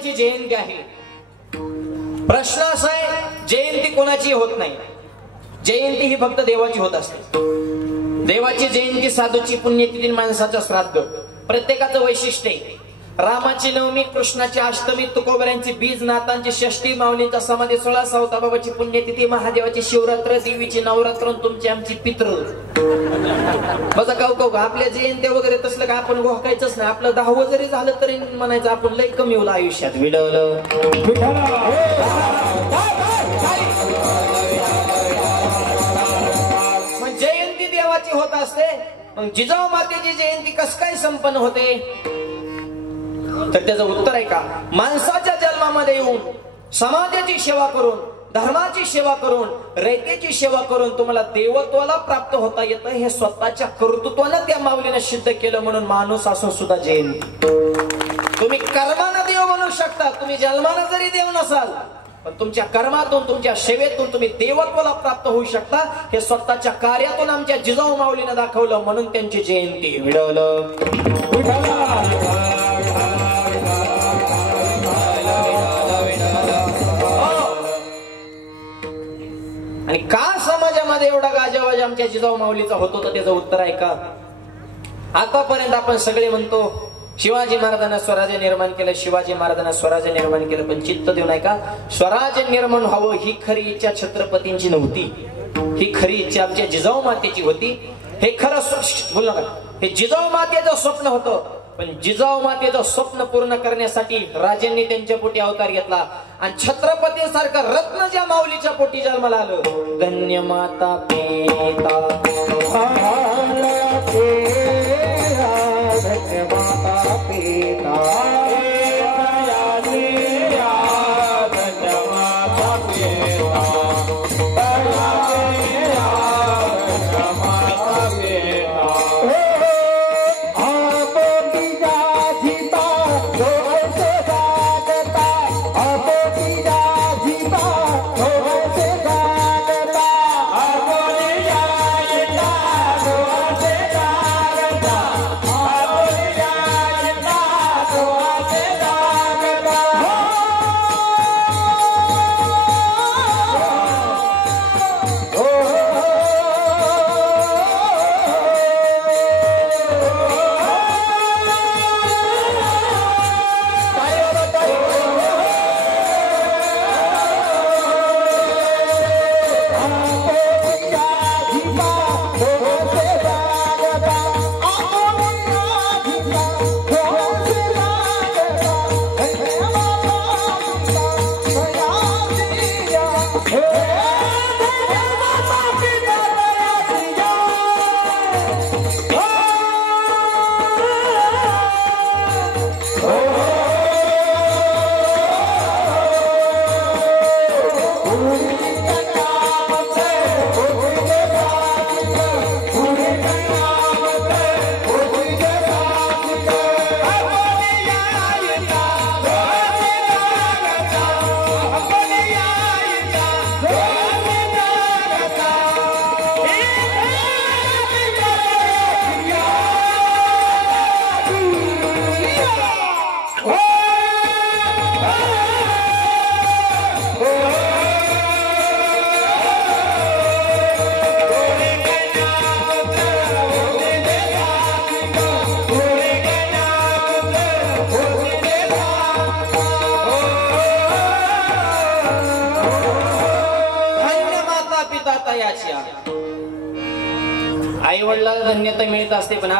देवाची जयंती आहे। प्रश्न असा आहे, जयंती कोणाची होत नाही, जयंती ही फक्त देवाची होत असते। देवाची जयंती, साधूची पुण्यतिथी, माणसाचं श्राद्ध, प्रत्येकाचं वैशिष्ट्य आहे। रामाची नवमी, कृष्णाची अष्टमी, तुकोबऱ्यांची बीज, नाथांची षष्ठी, माऊलींचा समाधी सोहळा, सावताबाबाची पुण्यतिथी, महादेवाची शिवरात्र, देवीची नवरात्र, तुमची आमची पितृ। बघा काऊ आपल्या जयंत्या वगैरे तसलं काय आपण घोकायचंच नाही। आपलं 10व जरी झालं तरी म्हणायचं आपण लय कमी होलं आयुष्यात, विडवलं। मग जयंती देवाची होत असते, मग जिजाऊ मातेची जयंती कस काय संपन्न होते? तर त्याचं उत्तर आहे का, माणसाच्या जन्मामध्ये येऊन समाजाची सेवा करून, धर्माची सेवा करून, रयतेची सेवा करून तुम्हाला देवत्वाला प्राप्त होता येतं। हे स्वतःच्या कर्तृत्वानं त्या माऊलीनं सिद्ध केलं, म्हणून माणूस असून सुद्धा जयंती। तुम्ही कर्मानं देव बनू शकता, तुम्ही जन्मानं जरी देव नसाल, पण तुमच्या कर्मातून, तुमच्या सेवेतून तुम्ही देवत्वाला प्राप्त होऊ शकता। हे स्वतःच्या कार्यातून आमच्या जिजाऊ माऊलीनं दाखवलं, म्हणून त्यांची जयंती विडवलं। आणि का समाजामध्ये एवढा गाजावाजा आमच्या जिजाऊ माऊलीचा होतो, तर त्याचं उत्तर आहे का, आतापर्यंत आपण सगळे म्हणतो शिवाजी महाराजांना स्वराज्य निर्माण केलं, शिवाजी महाराजांना स्वराज्य निर्माण केलं, पण चित्त देऊन आहे का, स्वराज्य निर्माण व्हावं ही खरी इच्छा छत्रपतींची नव्हती, ही खरी इच्छा आमच्या जिजाऊ मातेची होती। हे खरं बोल नका, हे जिजाऊ मातेचं स्वप्न होतं, पण जिजाऊ मातेचं स्वप्न पूर्ण करण्यासाठी राजांनी त्यांच्या पोटी अवतार घेतला, आणि छत्रपतींसारखं रत्न ज्या माऊलीच्या पोटी जन्माला आलं, धन्य माता पिता, धन्य माता पिता, आई वडिलांना धन्यता मिळत असते, पण